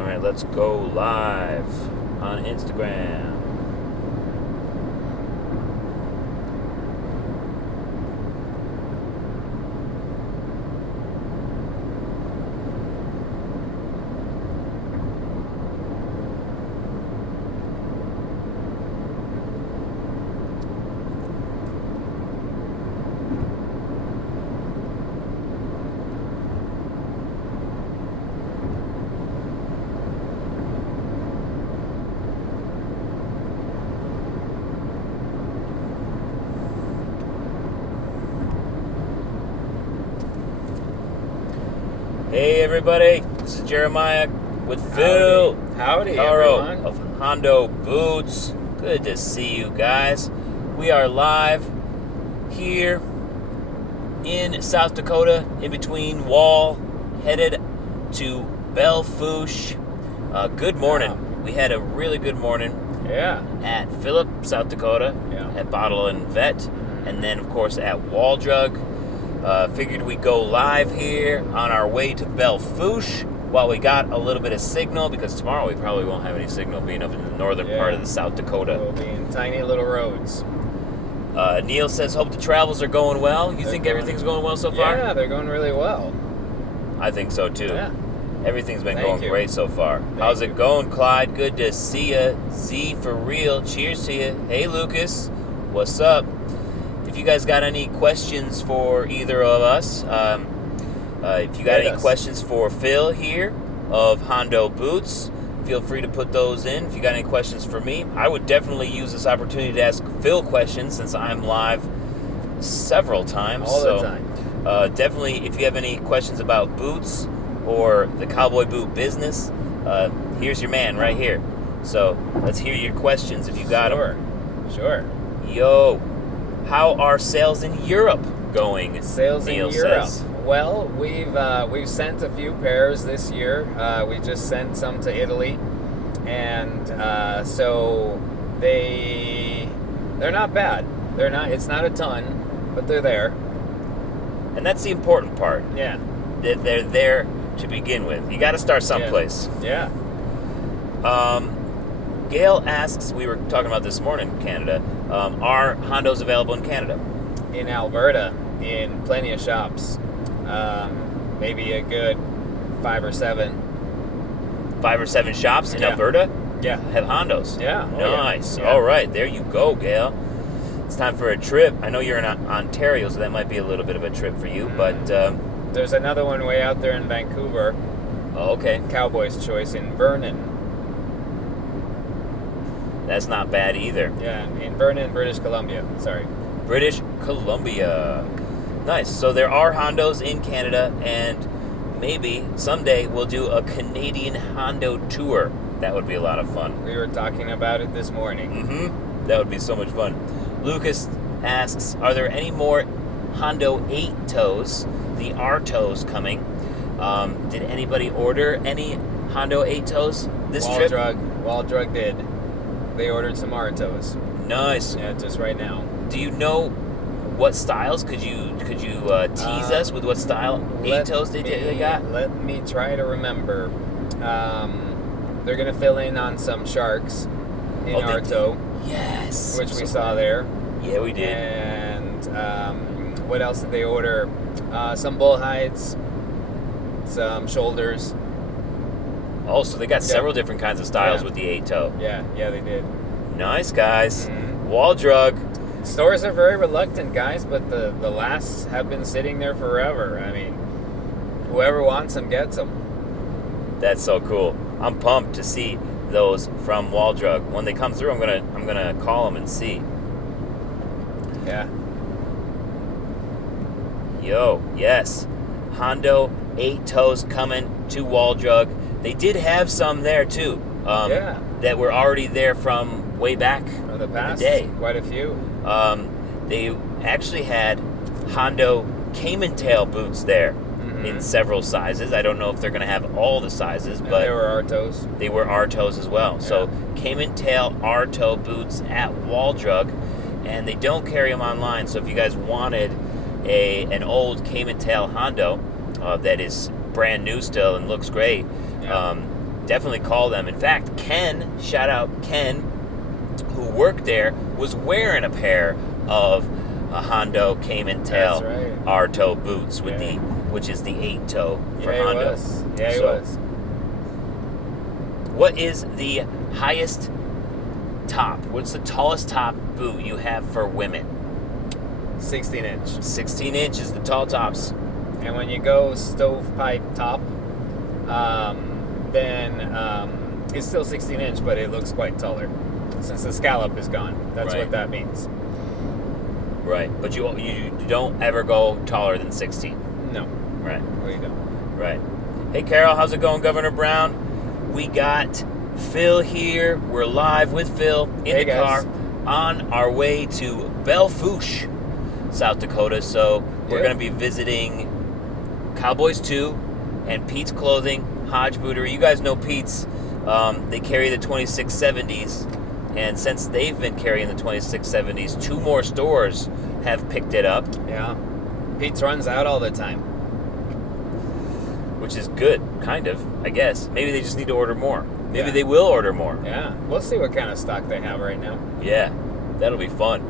All right, let's go live on Instagram. Hey everybody, this is Jeremiah with Fil Howdy Guijarro everyone. of Hondo Boots. Good to see you guys. We are live here in South Dakota, in between Wall, headed to Belle Fourche. Good morning. Wow. We had a really good morning Yeah. at Phillip, South Dakota, Yeah. at Bottle and Vet, and then of course at Wall Drug. Figured we'd go live here on our way to Belle Fourche while we got a little bit of signal, because tomorrow we probably won't have any signal being up in the northern part of the South Dakota. We'll be in tiny little roads. Neil says, hope the travels are going well. You They're think going- everything's going well so far? Yeah, they're going really well. I think so too. Yeah. Everything's been Thank going you. great so far. Thank How's you. it going, Clyde? Good to see ya. Z for real. Cheers to you. Hey, Lucas. What's up? If you guys got any questions for either of us, if you got Hit any us. questions for Phil here of Hondo Boots, feel free to put those in. If you got any questions for me, I would definitely use this opportunity to ask Phil questions since I'm live several times. All the So, time. definitely, if you have any questions about boots or the cowboy boot business, here's your man right here. So let's hear your questions if you got them. Sure. Yo, how are sales in Europe going? Sales Neil in Europe. says. Well, we've sent a few pairs this year. We just sent some to Italy, and so they're not bad. They're not. It's not a ton, but they're there. And that's the important part. Yeah. That they're there to begin with. You got to start someplace. Yeah. Gail asks, we were talking about this morning in Canada, are Hondos available in Canada? In Alberta, in plenty of shops. Maybe a good 5 or 7. 5 or 7 shops in Yeah. Alberta Yeah. have Hondos. Yeah. Oh, yeah. Nice. Yeah. All right, there you go, Gail. It's time for a trip. I know you're in Ontario, so that might be a little bit of a trip for you, but There's another one way out there in Vancouver, okay, Cowboy's Choice in Vernon. that's not bad either. Yeah, in Vernon, British Columbia. Sorry. British Columbia. Nice. So there are Hondos in Canada, and maybe someday we'll do a Canadian Hondo tour. That would be a lot of fun. We were talking about it this morning. Mm-hmm. That would be so much fun. Lucas asks, are there any more Hondo 8 toes, the R toes coming? Did anybody order any Hondo 8 toes this trip? Wall Drug did. They ordered some Artos. Nice. Yeah, just right now. Do you know what styles? Could you tease us with what style 8 toes they got? Let me try to remember. They're going to fill in on some sharks in Oh, they Arto, Yes. which we saw there. Yeah, we did. And what else did they order? Some bull hides, some shoulders. Oh, so they got several different kinds of styles Yeah. with the 8 toe. Yeah, they did. Nice, guys. Mhm. Wall Drug. Stores are very reluctant, guys, but the lasts have been sitting there forever. I mean, whoever wants them gets them. That's so cool. I'm pumped to see those from Wall Drug. When they come through, I'm gonna call them and see. Yeah. Yo, yes, Hondo 8 toes coming to Wall Drug. They did have some there too. Yeah. That were already there from way back For the in past, the day. quite a few. They actually had Hondo Cayman tail boots there in several sizes. I don't know if they're going to have all the sizes, And but there were Artos. they were R-toes as well. So Cayman tail R-toe boots at Wall Drug, and they don't carry them online. So if you guys wanted an old Cayman tail Hondo that is brand new still and looks great, definitely call them. In fact, Ken, shout out Ken, who worked there, was wearing a pair of Hondo Cayman Tail R-toe boots with which is the 8-toe for Hondo. He was. What is the highest top? What's the tallest top boot you have for women? 16 inch. 16 inch is the tall tops. And when you go stovepipe top, then it's still 16 inch, but it looks quite taller since the scallop is gone. That's what that means. Right, but you don't ever go taller than 16. No. Right. We don't. Right. Hey, Carol, how's it going, Governor Brown? We got Phil here. We're live with Phil in the car on our way to Belle Fourche, South Dakota. So we're going to be visiting Cowboys 2 and Pete's Clothing, Hodge Bootery. You guys know Pete's. They carry the 2670s. And since they've been carrying the 2670s, 2 more stores have picked it up. Yeah. Pete's runs out all the time. Which is good, kind of, I guess. Maybe they just need to order more. Maybe they will order more. Yeah. We'll see what kind of stock they have right now. Yeah. That'll be fun.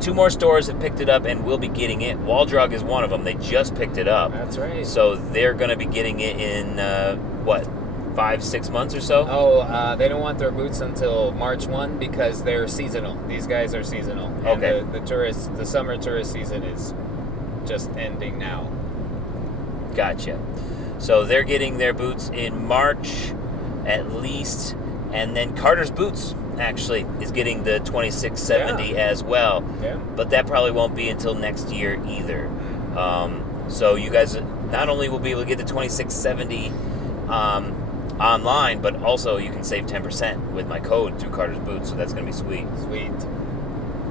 2 more stores have picked it up and will be getting it. Waldrug is one of them. They just picked it up. That's right. So they're going to be getting it in, 5-6 months or so? Oh, they don't want their boots until March 1 because they're seasonal. These guys are seasonal. And Okay. the summer tourist season is just ending now. Gotcha. So they're getting their boots in March at least. And then Carter's Boots actually is getting the 2670 as well. Yeah. But that probably won't be until next year either. So you guys not only will be able to get the 2670 online, but also you can save 10% with my code through Carter's Boots. So that's going to be sweet. Sweet.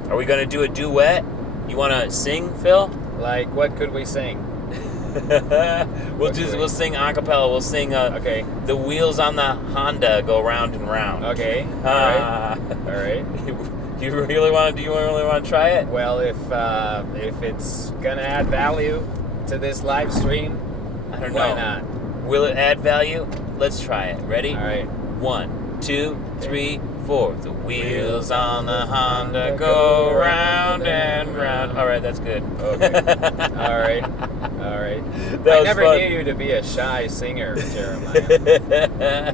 Are we going to do a duet? You want to sing, Phil? Like, what could we sing? We'll sing a cappella. We'll sing The Wheels on the Honda Go Round and Round. Okay. All right. Do you really want to try it? Well, if it's gonna add value to this live stream, I don't know. Why not? Will it add value? Let's try it. Ready? All right. 1, 2, 3, 4. The wheels on the Honda go round and round. All right, that's good. Okay. All right. I never knew you to be a shy singer, Jeremiah.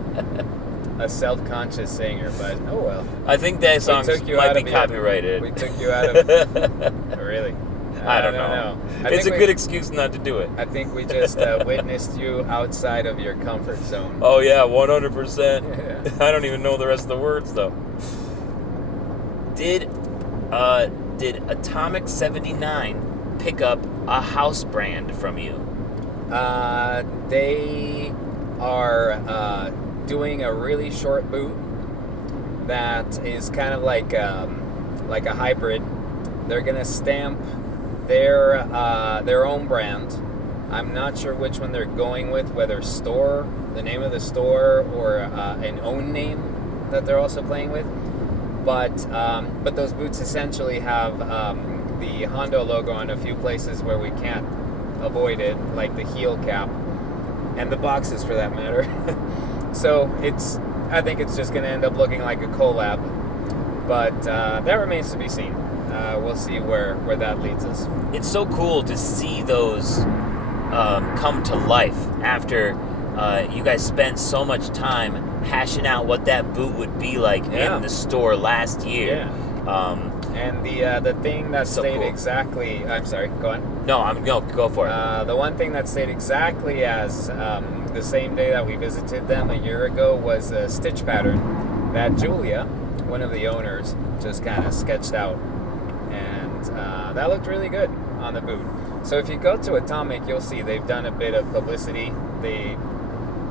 A self-conscious singer, but oh well. I think that song might be copyrighted. We took you out of really? I don't know. It's a good excuse not to do it. I think we just witnessed you outside of your comfort zone. Oh yeah, 100%. Yeah. I don't even know the rest of the words though. Did Atomic 79 pick up a house brand from you? They are doing a really short boot that is kind of like a hybrid. They're gonna stamp their own brand. I'm not sure which one they're going with, whether store, the name of the store, or an own name that they're also playing with. But those boots essentially have the Hondo logo on a few places where we can't avoid it, like the heel cap and the boxes for that matter. So I think it's just going to end up looking like a collab, but that remains to be seen. We'll see where that leads us. It's so cool to see those come to life after you guys spent so much time hashing out what that boot would be like in the store last year. Yeah. And the thing that stayed cool. exactly... I'm sorry, go on. No, go for it. The one thing that stayed exactly as the same day that we visited them a year ago was a stitch pattern that Julia, one of the owners, just kind of sketched out. And that looked really good on the boot. So if you go to Atomic, you'll see they've done a bit of publicity.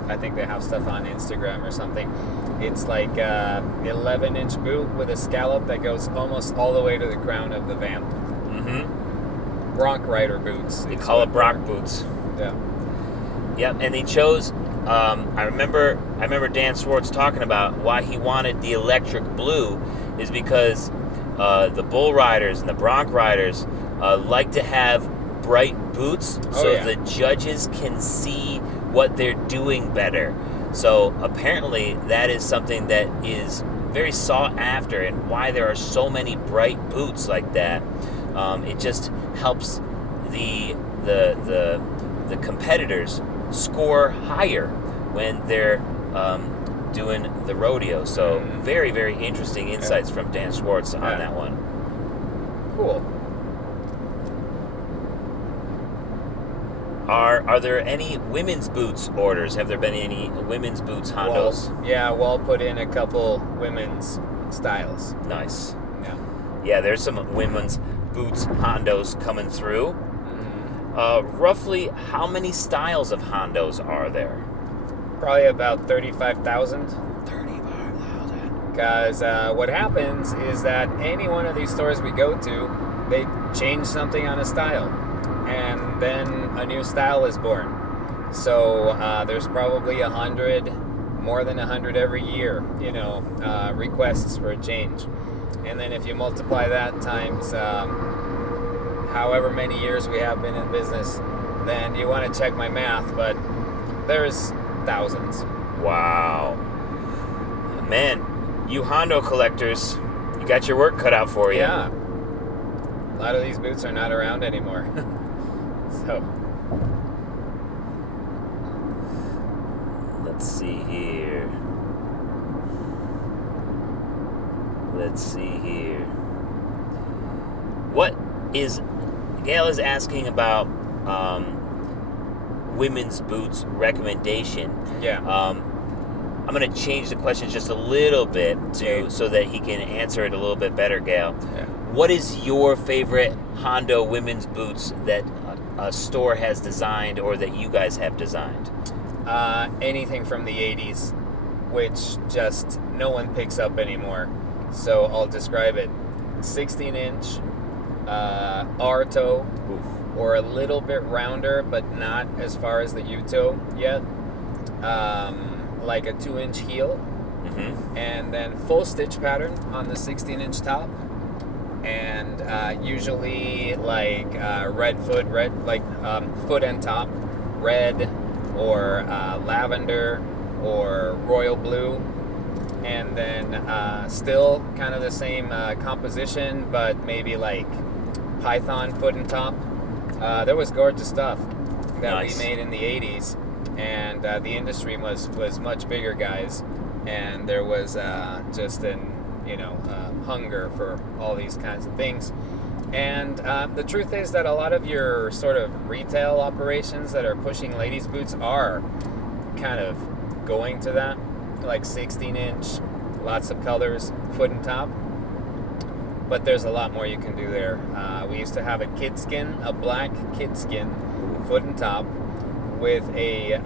I think they have stuff on Instagram or something. It's like 11-inch boot with a scallop that goes almost all the way to the crown of the vamp. Mm-hmm. Bronc rider boots. They call it Brock boots. Yeah. Yep, and they chose. I remember Dan Swartz talking about why he wanted the electric blue is because the bull riders and the bronc riders like to have bright boots so the judges can see what they're doing better. So apparently that is something that is very sought after, and why there are so many bright boots like that. It just helps the competitors score higher when they're doing the rodeo. So very, very interesting insights from Dan Schwartz on that one. Cool. Are there any women's boots orders? Have there been any women's boots Hondos? Wall put in a couple women's styles. Nice. Yeah. Yeah, there's some women's boots Hondos coming through. Roughly how many styles of Hondos are there? Probably about 35,000. 35,000. Because what happens is that any one of these stores we go to, they change something on a style, and then a new style is born. So there's probably 100, more than 100 every year, requests for a change. And then if you multiply that times however many years we have been in business, then you want to check my math, but there's thousands. Wow. Man, you Hondo collectors, you got your work cut out for you. Yeah. A lot of these boots are not around anymore. So. Let's see here. What is... Gail is asking about women's boots recommendation. Yeah. I'm going to change the question just a little bit so that he can answer it a little bit better, Gail. Yeah. What is your favorite Hondo women's boots that a store has designed or that you guys have designed? Anything from the 80s, which just no one picks up anymore. So I'll describe it. 16-inch R toe, or a little bit rounder, but not as far as the U toe yet. Like a 2-inch heel, and then full stitch pattern on the 16-inch top, and usually like foot and top, red or lavender or royal blue, and then still kind of the same composition, but maybe like python foot and top. There was gorgeous stuff that we made in the 80s, and the industry was much bigger, guys, and there was just an hunger for all these kinds of things. And the truth is that a lot of your sort of retail operations that are pushing ladies' boots are kind of going to that, like 16-inch, lots of colors, foot and top. But there's a lot more you can do there. We used to have a black kid skin, foot and top, with a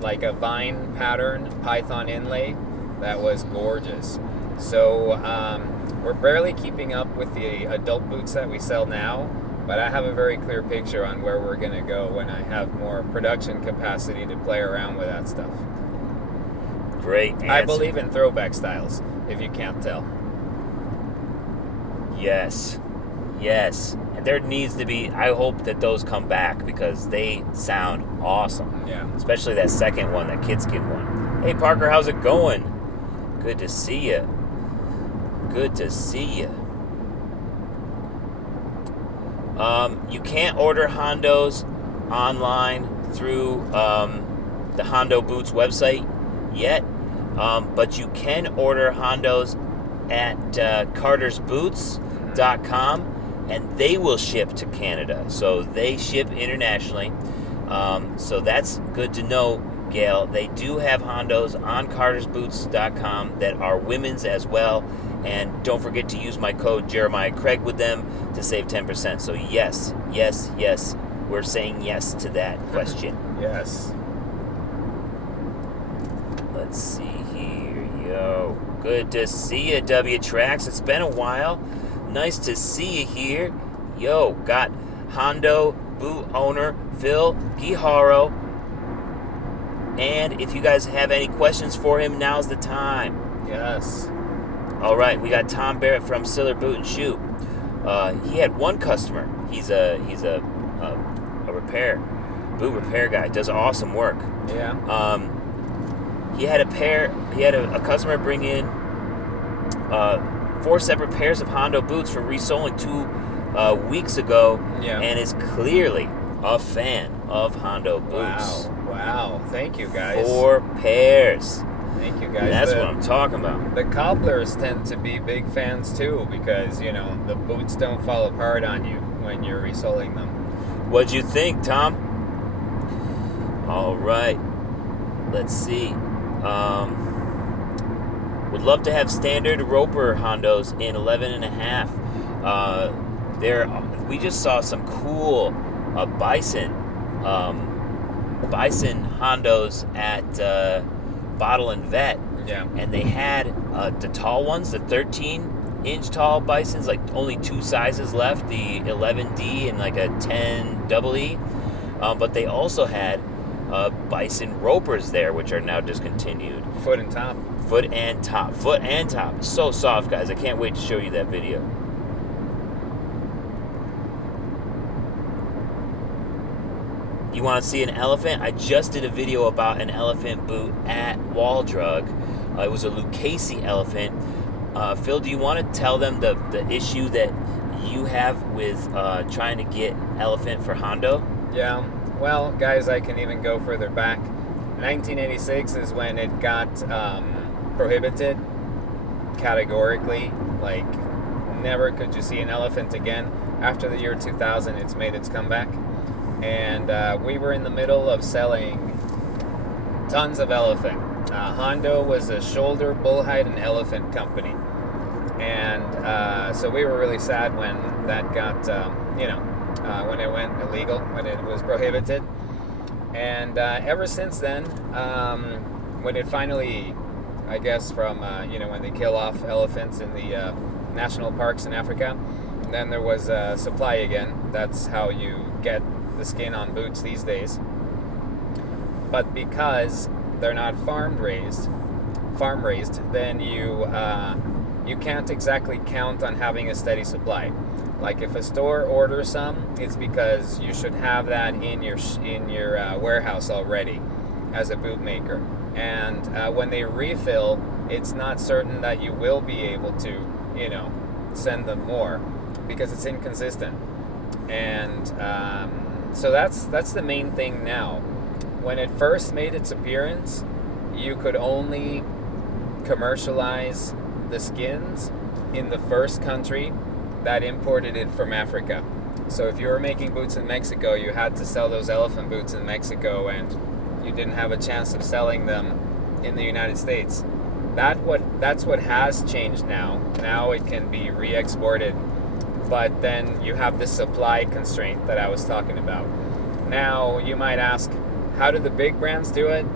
like a vine pattern python inlay that was gorgeous. So we're barely keeping up with the adult boots that we sell now, but I have a very clear picture on where we're going to go when I have more production capacity to play around with that stuff. Great answer. I believe in throwback styles, if you can't tell. Yes. And there needs to be, I hope that those come back because they sound awesome. Yeah. Especially that second one, that kid skin one. Hey Parker, how's it going? Good to see you. You can't order Hondos online through the Hondo Boots website yet, but you can order Hondos at cartersboots.com, and they will ship to Canada. So they ship internationally. So that's good to know, Gail. They do have Hondos on cartersboots.com that are women's as well. And don't forget to use my code Jeremiah Craig with them to save 10%. So yes. We're saying yes to that question. Yes. Let's see here. Yo. Good to see you, W-Trax. It's been a while. Nice to see you here. Yo, got Hondo boot owner Fil Guijarro. And if you guys have any questions for him, now's the time. Yes. All right, we got Tom Barrett from Siller Boot and Shoe. He had one customer. He's a boot repair guy. Does awesome work. Yeah. He had a customer bring in 4 separate pairs of Hondo boots for resoling 2 weeks ago, and is clearly a fan of Hondo boots. Wow. Thank you, guys. 4 pairs. Thank you, guys. That's what I'm talking about. The cobblers tend to be big fans too, because the boots don't fall apart on you when you're resoling them. What'd you think, Tom? All right. Let's see. Would love to have standard Roper Hondos in 11.5. We just saw some cool Bison Hondos at Bottle and Vet. Yeah. And they had the tall ones, the 13-inch tall Bisons, like only 2 sizes left, the 11D and like a 10 EE. But they also had Bison Ropers there, which are now discontinued. Foot and top. Foot and top. So soft, guys. I can't wait to show you that video. You want to see an elephant? I just did a video about an elephant boot at Wall Drug. It was a Lucchese elephant. Phil, do you want to tell them the issue that you have with trying to get elephant for Hondo? Yeah. Well, guys, I can even go further back. 1986 is when it got prohibited categorically. Like, never could you see an elephant again. After the year 2000, it's made its comeback. And we were in the middle of selling tons of elephant. Hondo was a shoulder, bullhide, and elephant company. And so we were really sad when that got, when it went illegal, when it was prohibited. And ever since then, when it finally, I guess from, when they kill off elephants in the national parks in Africa, then there was supply again. That's how you get the skin on boots these days. But because they're not farm raised, then you can't exactly count on having a steady supply. Like if a store orders some, it's because you should have that in your warehouse already as a boot maker. And when they refill, it's not certain that you will be able to, send them more because it's inconsistent. And so that's the main thing now. When it first made its appearance, you could only commercialize the skins in the first country that imported it from Africa. So if you were making boots in Mexico, you had to sell those elephant boots in Mexico, and you didn't have a chance of selling them in the United States. That's what has changed now. Now it can be re-exported, but then you have this supply constraint that I was talking about. Now you might ask, how do the big brands do it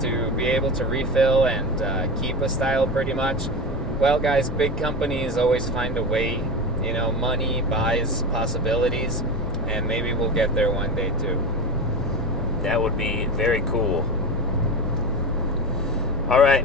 to be able to refill and keep a style pretty much? Well, guys, big companies always find a way. Money buys possibilities, and maybe we'll get there one day too. That would be very cool. All right,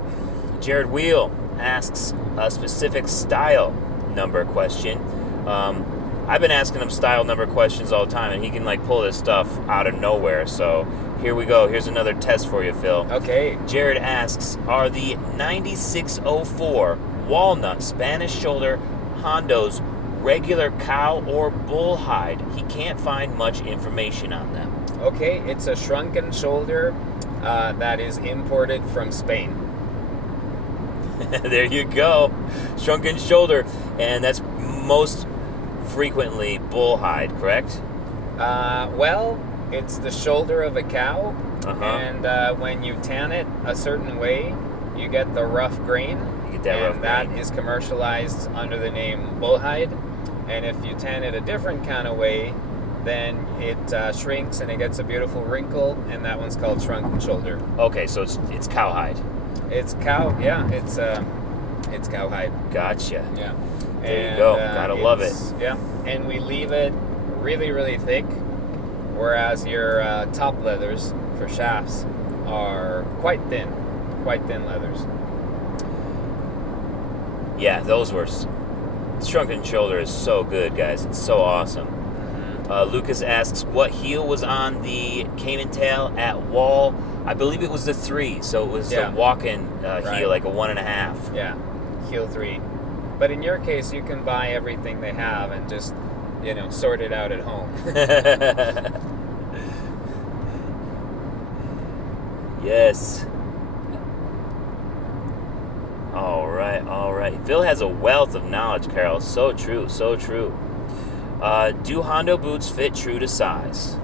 Jared Wheel asks a specific style number question. I've been asking him style number questions all the time, and he can pull this stuff out of nowhere. So here we go. Here's another test for you, Phil. Okay. Jared asks, are the 9604 walnut Spanish shoulder Hondos regular cow or bull hide? He can't find much information on them. Okay, it's a shrunken shoulder that is imported from Spain. There you go. Shrunken shoulder, and that's most frequently bull hide, correct? Well, it's the shoulder of a cow, and when you tan it a certain way, you get the rough grain. You get that rough grain. That is commercialized under the name bullhide. And if you tan it a different kind of way, then it shrinks and it gets a beautiful wrinkle, and that one's called shrunken shoulder. Okay, so it's cowhide. It's cow, yeah. It's cowhide. Gotcha. Yeah. There you go. Gotta love it. Yeah, and we leave it really, really thick, whereas your top leathers for shafts are quite thin leathers. Yeah, those were. Shrunken shoulder is so good, guys. It's so awesome. Lucas asks, what heel was on the Cayman tail at Wall? I believe it was the 3, so it was Yeah. the walk-in Right. heel, like a 1.5. Yeah, heel 3. But in your case, you can buy everything they have and just, sort it out at home. Yes. All right. Phil has a wealth of knowledge, Carol. So true. Do Hondo boots fit true to size?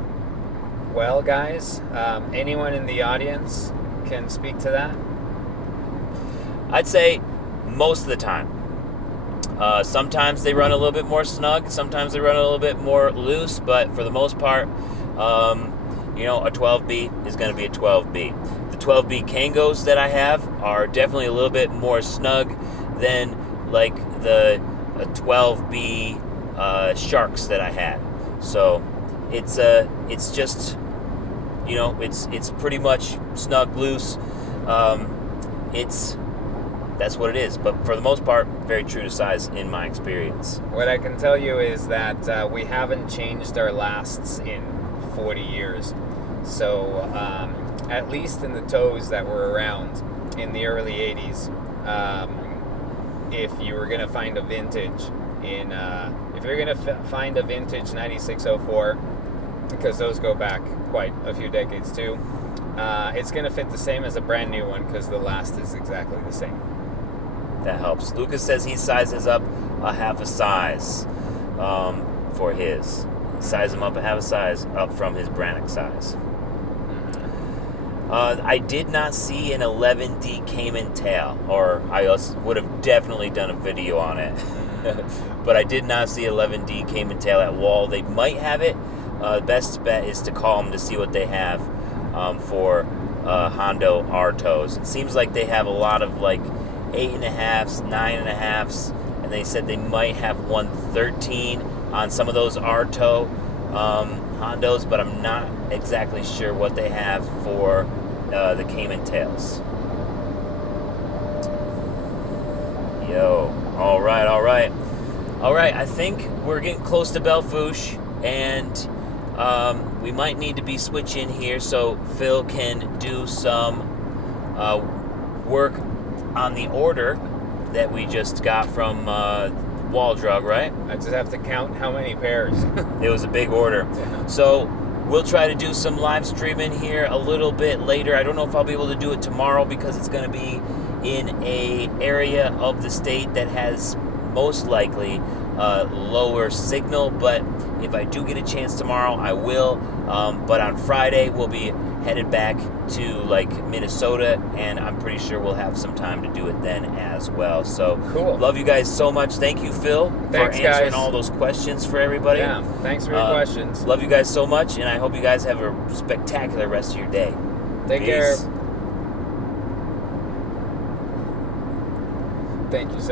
Well, guys, anyone in the audience can speak to that? I'd say most of the time. Sometimes they run a little bit more snug. Sometimes they run a little bit more loose. But for the most part, a 12B is going to be a 12B. The 12B Kangos that I have are definitely a little bit more snug than like the 12B Sharks that I had. So it's just, it's pretty much snug, loose. That's what it is. But for the most part, very true to size in my experience. What I can tell you is that we haven't changed our lasts in 40 years. So at least in the toes that were around in the early 80s, if you were going to find a vintage if you're going to find a vintage 9604, because those go back quite a few decades too, it's going to fit the same as a brand new one because the last is exactly the same. That helps. Lucas says he sizes up a half a size for his. Size him up a half a size up from his Brannock size. I did not see an 11D Cayman tail, or I would have definitely done a video on it. But I did not see 11D Cayman tail at Wall. They might have it. Best bet is to call them to see what they have for Hondo R toes. It seems like they have a lot of like 8.5s, 9.5s, and they said they might have 113 on some of those R toe Hondos, but I'm not exactly sure what they have for the Cayman tails. All right. I think we're getting close to Belfouche, and we might need to be switching here so Phil can do some work on the order that we just got from Wall Drug, right? I just have to count how many pairs. It was a big order. So we'll try to do some live streaming here a little bit later. I don't know if I'll be able to do it tomorrow because it's going to be in a area of the state that has most likely lower signal. But if I do get a chance tomorrow, I will. But on Friday, we'll be headed back to like Minnesota, and I'm pretty sure we'll have some time to do it then as well. So Cool. Love you guys so much. Thank you, Phil, Thanks, for answering guys. all those questions for everybody. Yeah, thanks for your questions. Love you guys so much, and I hope you guys have a spectacular rest of your day. Take Peace. care. Thank you, sir.